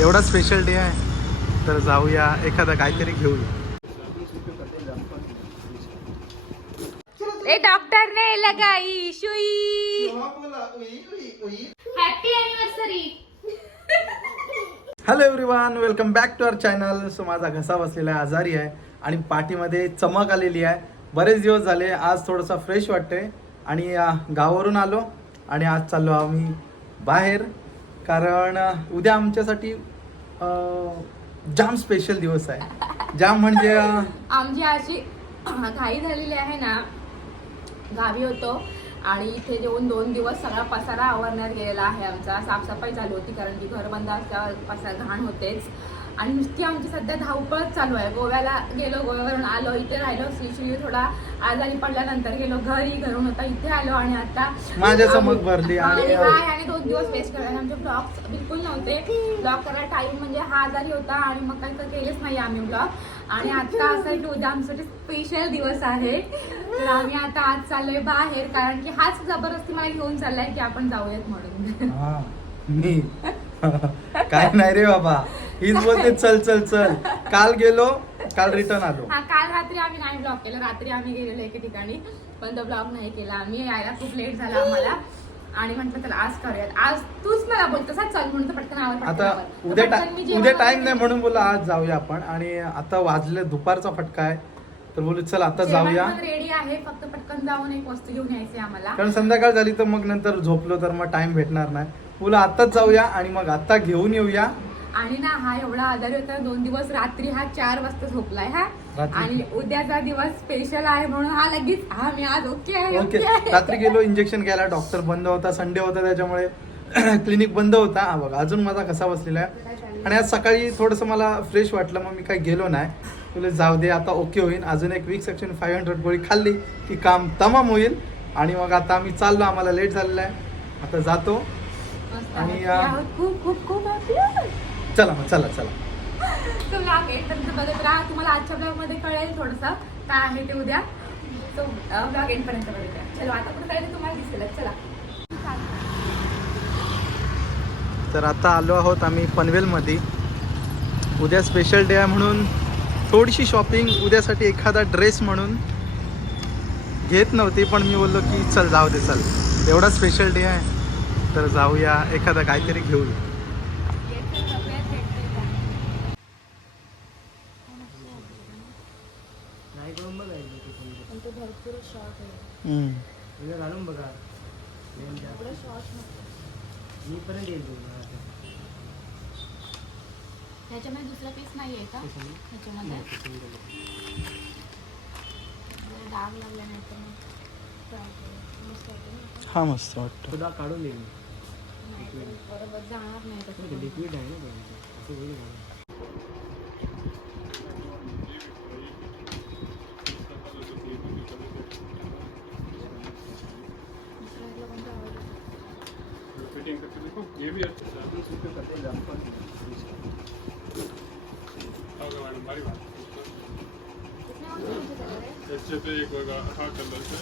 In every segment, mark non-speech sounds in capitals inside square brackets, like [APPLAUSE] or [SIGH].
एवढा special day आहे. तर जाऊया एखादा काहीतरी घेऊया. ए डॉक्टर ने लगाई सुई happy anniversary hello everyone welcome back to our channel so माझा घसा बसलेला आहे आजारी आहे आणि पाठीमध्ये चमक आलेली आहे. बरेच दिवस झाले आज थोडंसं फ्रेश वाटतंय. आणि गावावरून आलो आणि आज चाललो आम्ही बाहेर. कारण उद्या आमच्यासाठी जाम स्पेशल दिवस आहे. जाम म्हणजे आमची अशी घाई झालेली आहे ना गावी होतो आणि इथे येऊन दोन दिवस सगळा पसारा आवरण्यात गेलेला आहे आमचा. साफसफाई झाली होती कारण की घर बंद असल्यावर पसार घाण होतेच. आणि नुसती आमची सध्या धावपळच चालू आहे. गोव्याला गेलो गोव्यावरून आलो इथे राहिलो श्री थोडा आजारी पडल्यानंतर गेलो घरी घरून होता इथे आलो आणि आता माझ्या चमक भरली आणि- आणि काय आणि दोन दिवस वेस्ट करायला आमचे ब्लॉग बिलकुल नव्हते. ब्लॉग करायला टाइम म्हणजे हा आजारी होता आणि मग काही तर केलेच नाही आम्ही ब्लॉग आणि आता असं आहे की उद्या आमच्यासाठी स्पेशल दिवस आहे. तर आम्ही आता आज चाललोय बाहेर कारण की हाच जबरदस्ती मला घेऊन चाललाय की आपण जाऊयात म्हणून. [LAUGHS] काय नाही रे बाबा. हीच बोलते चल चल चल. काल गेलो काल रिटर्न आलो. हा काल रात्री आम्ही नाही ब्लॉग केला. रात्री आम्ही गेलेलो एके ठिकाणी पण तो ब्लॉग नाही केला. आम्ही यायला खूप लेट झाला आम्हाला. आणि म्हटलं चला आज करूयात. आज तूच मला बोलतो चल चल म्हणून तर पटकन आवर आता. तर उद्या टा- उद्या टाइम नाही म्हणून बोला आज जाऊया आपण. आणि आता वाजले दुपारचा फटका आहे. तर बोलू चल आता जाऊया. रेडी आहे फक्त पटकन जाऊन एक वस्तू घेऊन यायची आम्हाला. कारण संध्याकाळ झाली तर मग नंतर झोपलो तर मग टाइम भेटणार नाही. बोला आताच जाऊया आणि मग आता घेऊन येऊया. आणि ना हा एवढा आजारी होता दोन दिवस रात्री हा चार वाजता झोपलाय हा. रात्री? आणि उद्याचा दिवस स्पेशल आहे म्हणून हा लगेच हा मी आज ओके आहे ओके ओके. आहे. रात्री गेलो इंजेक्शन घ्यायला डॉक्टर बंद होता संडे होता त्याच्यामुळे [CLEARS THROAT] क्लिनिक बंद होता. हा बघा अजून माझा कसा बसलेला आहे. आणि आज सकाळी थोडंसं मला फ्रेश वाटलं मग मी काही गेलो नाही. तुला जाऊ दे आता ओके होईल. अजून एक वीक सेक्शन फाईव्ह हंड्रेड गोळी खाल्ली की काम तमाम होईल. आणि मग आता आम्ही चाललो आम्हाला लेट झालेला आहे. आता जातो. मस्त आणि, आहे. अं, यार, खूप खूप खूप happy आहे. चला मग चला चला. तो ब्लॉग एंडपर्यंत बघत राहा. तुम्हाला आजच्या ब्लॉगमध्ये कळेल थोडस काय आहे ते उद्या. तो ब्लॉग बघत राहा चलो आता तुम्हाला दिसेल. चला. तर आता आलो आहोत आम्ही पनवेलमध्ये. उद्या स्पेशल डे आहे म्हणून थोडीशी शॉपिंग उद्यासाठी एखादा ड्रेस म्हणून घेत नव्हती पण मी बोललो की चल जाऊ दे चल. एवढा स्पेशल डे आहे. तर जाऊया एखादा काहीतरी घेऊया. हम्म. घालून बघा मी पर्यंत येईल तुम्हाला आता. ह्याच्यामध्ये दुसरा पीस नाही आहे का त्याच्यामुळे ह्याच्यामध्ये नाही, त्याच्यामुळे बघा. जरा डाग लागला नाही तर मग try करू. मस्त वाटेल ना. हा मस्त वाटतं तो काढून देईल मी. नाही तर बरोबर जाणार नाही ते तसं. लिक्विड आहे ना तो. असं होईल का? अच्छे एक होगा हा कलर से।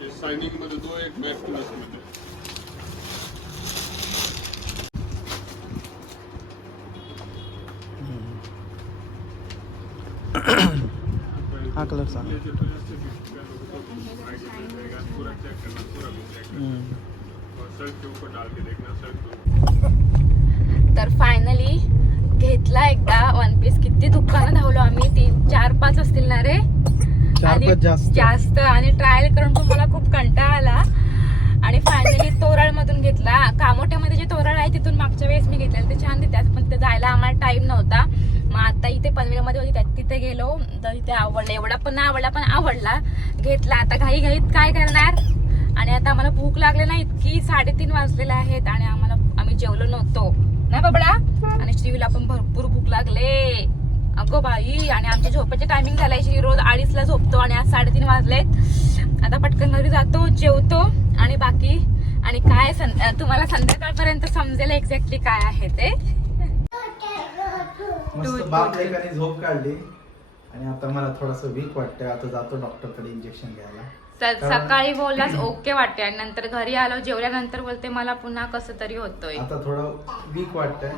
ये शाइनिंग मध्ये दो एक मॅट प्लस मध्ये हा। कलर सांग पूरा चेक करना पूरा चेक करना। और शर्ट के ऊपर डाल के देखना शर्ट के। तर फायनली घेतला एकदा वन पीस किती दुकानं धावलो आम्ही. तीन चार पाच असतील ना रे? आणि जास्त. आणि ट्रायल करून पण मला खूप कंटाळा आला. आणि फायनली तोराळ मधून घेतला. कामोठ्यामध्ये जे तोराळ आहे तिथून मागच्या वेळेस मी घेतलेलं. ते छान देतात पण ते जायला आम्हाला टाइम नव्हता. मग आता इथे पनवेलमध्ये होती त्या- तिथे गेलो. तर इथे आवडला. एवढा पण नाही आवडला पण आवडला. घेतला. आता घाई घाईत काय करणार? आणि आता आम्हाला भूक लागली ना इतकी साडेतीन वाजलेले आहेत. आणि आम्हाला आम्ही जेवलो नव्हतो. ना बाबडा श्रीला पण भरपूर भूक लागले. अगो बाई आणि आमच्या झोपाचे टायमिंग झालाय श्री रोज अडीचला झोपतो आणि आज साडेतीन वाजलेत. आता पटकन घरी जातो जेवतो आणि बाकी आणि काय सं- तुम्हाला संध्याकाळपर्यंत समजेल एक्झॅक्टली काय आहे ते. झोप काढली. आणि आता मला थोडंसं वीक वाटतंय. आता जातो डॉक्टरकडे इंजेक्शन घ्यायला. सकाळी बोललास ओके वाटते आणि नंतर घरी आलो जेवल्यानंतर बोलते मला पुन्हा कसं तरी होतोय. आता थोडं वीक वाटतंय.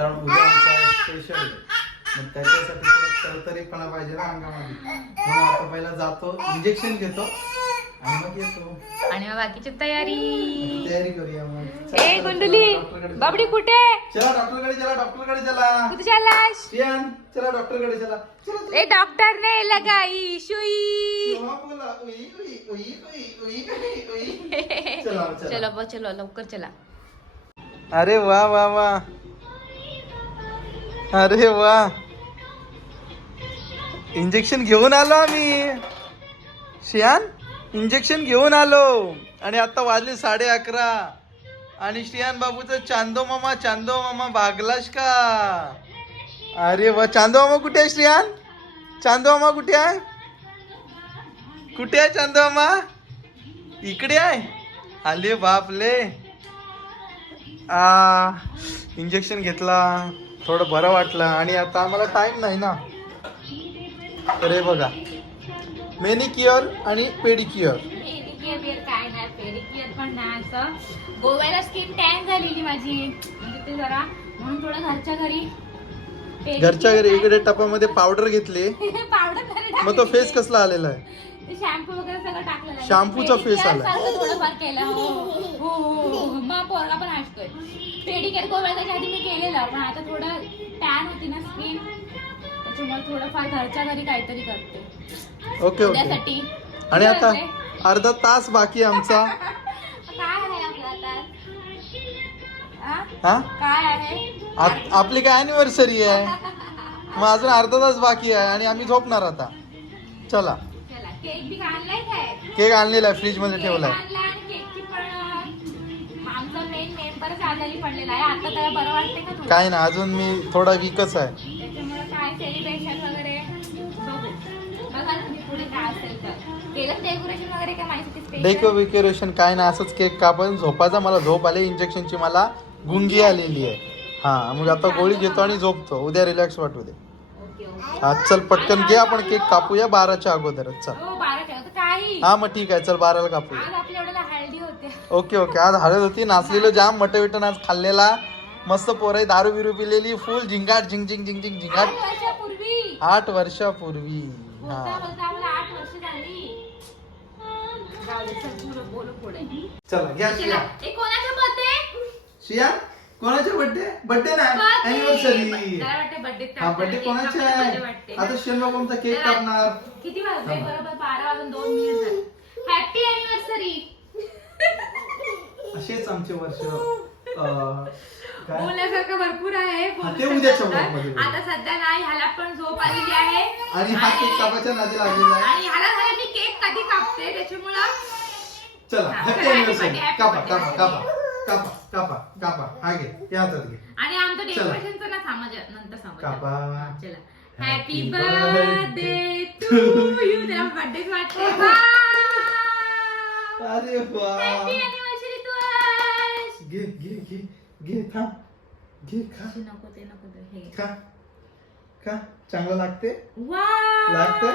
कारण उद्या आमचा स्पेशल मग त्याच्यासाठी थोडं तरतरीपणा पाहिजे ना अंगामध्ये. म्हणून आता पहिला जातो इंजेक्शन घेतो आणि मग येतो. आणि मग बाकीची तयारी. तयारी करूया मग. चला, ए चला, गुंडुली बाबडी चला. कुठे? चला डॉक्टरकडे चला डॉक्टरकडे चला. कुठे चाललास? श्रियान चला डॉक्टरकडे चला. चला चला. ए डॉक्टर ने लगाई सुई तेव्हा बोला उई, उई, उई, उई, उई, उई, उई. चला चला. चलो बघ चलो लवकर चला. अरे वा वा वा. अरे वा. इंजेक्शन घेऊन आलो आम्ही. श्रियान इंजेक्शन घेऊन आलो. आणि आता वाजले साडे अकरा. आणि श्रियान बाबूचं चांदो मामा चांदो मामा भागलास का? अरे वा. चांदो मामा कुठे आहे श्रियान चांदो मामा कुठे आहे? कुठे आहे चांदो मामा? इकडे आहे. आले बापले. आ इंजेक्शन घेतला. थोडं बरं वाटलं आणि आता आम्हाला टाइम नाही ना. तर हे बघा. मेनिक्युअर आणि पेडिक्युअर पेडिक्युअर काय नाही पेडिक्युअर पण नाही असं. गोव्याला स्किन टॅन झालेली माझी. म्हणजे ते जरा म्हणून थोडं घरच्या घरी घरच्या घरी इकडे टपामध्ये पावडर घेतली. [LAUGHS] पावडर मग तो फेस कसला आलेला आहे? शॅम्पू वगैरे सगळं टाकलेलं आहे. शॅम्पूचा face आला. थोडंफार केलं. हो हो, हो हो. मग पोरगा पण हसतोय. पेडिकेअर गोव्याला त्याच्या आधी मी केलेलं पण आता थोडं टॅन होती ना स्किन त्याच्यामुळे थोडंफार घरच्या घरी काहीतरी करते. Okay okay. आणि आता? अर्धा तास बाकी आहे आमचा. [LAUGHS] काय आहे आपलं? हा? काय आहे? आप- आपली काय अॅनिव्हर्सरी आहे? मग अजून अर्धा तास बाकी आहे आणि आम्ही झोपणार आता. चला. केक बी आणलाय काय? केक आणलेला आहे फ्रीजमध्ये केक ठेवलाय. आणलाय आणि केकची पण अं, आमचा मेन मेंबरच आजारी पडलेला आहे. आता त्याला बरं वाटते का तुला? काय ना अजून मी थोडा वीकच आहे. त्याच्यामुळे काय सेलिब्रेशन वगैरे? बघू. बघा तुम्ही पुढे काय असेल तर. केलं डेकोरेशन वगैरे काय माझ्यासाठी special? डेको विकेरेशन काय ना असंच केक कापून झोपायचा मला झोप आली इंजेक्शनची मला गुंगी आलेली आहे. हा मग आता गोळी घेतो आणि झोपतो. उद्या रिलॅक्स वाटू दे. हा चल पटकन घे आपण केक कापूया बाराच्या अगोदरच चल. हो काही. हा मग ठीक आहे चल बाराला कापूया. आज आपल्या एवढ्याला हळदी होते. ओके ओके आज हळद होती नाचलेलं जाम मटन विटन आज खाल्लेला. मस्त पोरं दारू बिरू पिलेली फुल झिंगाट झिंग झिंग झिंग झिंग आठ झिंगाट वर्षापूर्वी. आठ वर्षापूर्वी. हा. बोलता आम्हाला आठ वर्ष झाली. जाऊ दे, चल, पुढं बोलू पुढे. चला घ्या कोणाचा? शिया? कोणाचे बर्थडे बर्थडे नाही. अॅनिव्हर्सरी हा बर्थडे कोणाचे आहे. आता शेणबाबू आमचा केक. कापणार. किती वाजले. बरोबर बारा वाजून दोन मिनिट झाले. हॅपी अॅनिव्हर्सरी [LAUGHS] असेच आमचे वर्ष. बोलण्यासारखं भरपूर आहे. हा, ते उद्याच्या मध्ये. आता सध्या नाही ह्याला पण झोप आलेली आहे. आणि हा केक कापायच्या नादी लागलेला आहे. आणि ह्याला झालं मी केक कधी कापते? त्याच्यामुळं चला हॅपी अॅनिव्हर्सरी कापा. कापा कापा. कापा कापा कापा हा या हातात घे आणि आमचं डेकोरेशनचं ना समजा नंतर समजा कापा. चला हॅपी बर्थडे टू यू त्याला बर्थडे वाटते अरे वा हॅपी अॅनिव्हर्सरी तू आज. घे घे घे घे थांब घे खा नको ते नको ते हे खा खा चांगलं लागते वा लागते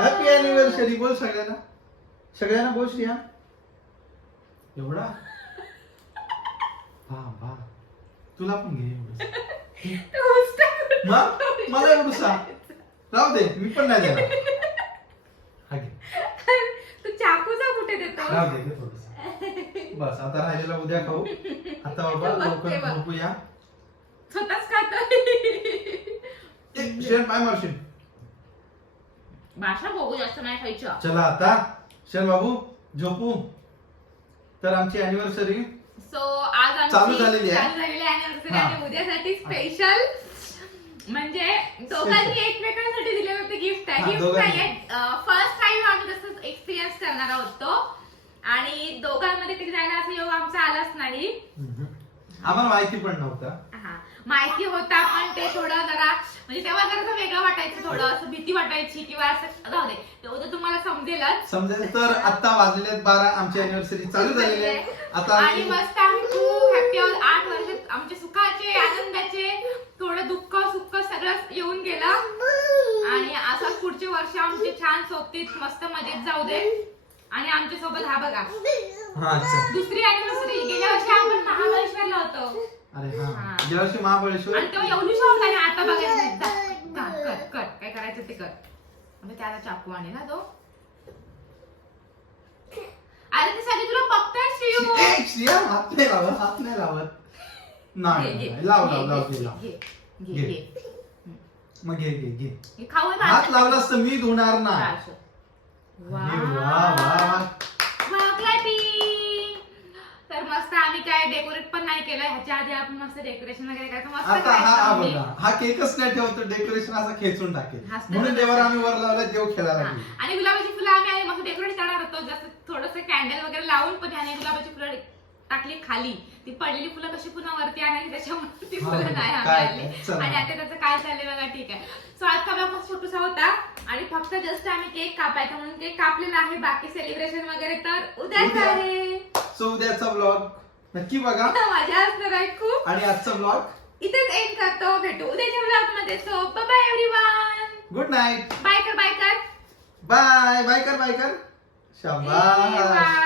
हॅपी अॅनिव्हर्सरी बोल सगळ्यांना सगळ्यांना बोल श्रिया एवढा तुला पण घे एवढं [LAUGHS] मग? मला एवढं सांग. राहू दे मी पण नाही देणार. हा घे. तू चाकूचा कुठे देतो? राहू दे घे थोडंसं. बस आता राहिलेला उद्या खाऊ. आता बाबा [LAUGHS] बघते लवकर. झोपूया. स्वतःच खातो. ए, शेण पाय मावशीन भाषा बघू जास्त नाही खायचं. चला आता. शेण बाबू झोपू. तर आमची अॅनिव्हर्सरी सो चालू झालेली आहे. उद्यासाठी स्पेशल म्हणजे दोघांनी एकमेकांसाठी दिले होते गिफ्ट आहे. गिफ्ट. नाहीये फर्स्ट टाइम आम्ही तसंच एक्सपिरियन्स करणार आहोत तो. आणि दोघांमध्ये तरी जायला असं योग आमचा आलाच नाही. आम्हाला माहिती पण नव्हता. हा. माहिती होता पण ते थोडं जरा म्हणजे तेव्हा जरा वेगळं वाटायचं थोडं असं भीती वाटायची किंवा असं जाऊ दे ते उद्या तुम्हाला समजेलच. समजेल तर आता वाजलेले आहेत बारा आमची अॅनिव्हर्सरी चालू झालेली आहे. आता आणि मस्त आम्ही खूप हॅपी आहोत. आठ वर्ष आमचे सुखाचे आनंदाचे थोडं दुःख सुख सगळं येऊन गेलं. आणि असं पुढचे वर्ष आमचे छान सोबतीत मस्त मजेत जाऊ दे. आणि आमच्यासोबत हा बघा दुसरी दुसरी गेल्या वर्षी आपण महाबळेश्वरला होतो. अरे हा. हा. महाबळेश्वर आणि तेव्हा एवढीशा होता आणि आता बघायला जा, जा, कर कर काय करायचं ते कर म्हणजे त्याला चाकू आणि ना तो. अरे ते सगळे तुला बघताय श्रीयू. ए, श्रिया, हात नाही लावत हात नाही लावत. नाही घे, नाही, लाव लाव लाव घे, घे, लाव. घे, घे, घे. घे. मग घे घे घे. हे खाऊ हात माझं. लावलास तर मी धुणार ना. अरे वा वा वा, clapping. तर डेकोरेट पण नाही केलं ह्याच्या आधी आपण मस्त डेकोरेशन वगैरे करायचं. मस्त आता हा करायचं आम्ही. बघा केकच नाही ठेवतो डेकोरेशन असं खेचून टाकेल. म्हणून आम्ही वर लावला देव खेळायला हा. लागली. आणि गुलाबाची फुलं आम्ही आधी मस्त डेकोरेट करणार होतो. जसं थोडस कॅन्डल वगैरे लावून पण ह्याने गुलाबाची फुलं टाकली खाली. ती पडलेली फुलं कशी पुन्हा वरती आणायची त्याच्यामुळे ती हा, फुलं नाही काय आणली. चला. आणि आता त्याचं काय चाललंय बघा ठीक आहे. सो आजचा ब्लॉग मस्त छोटूसा होता. आणि फक्त जस्ट आम्ही केक कापायचा म्हणून केक कापलेला आहे बाकी सेलिब्रेशन वगैरे तर उद्या उद्या. आहे सो उद्याचा ब्लॉग नक्की बघा. मजा असणार आहे खूप आणि आजचा ब्लॉग इथेच एंड करतो. भेटू उद्याच्या ब्लॉगमध्ये. So bye everyone good night bye कर बाय कर. बाय बाय कर बाय कर. शाबास. बाय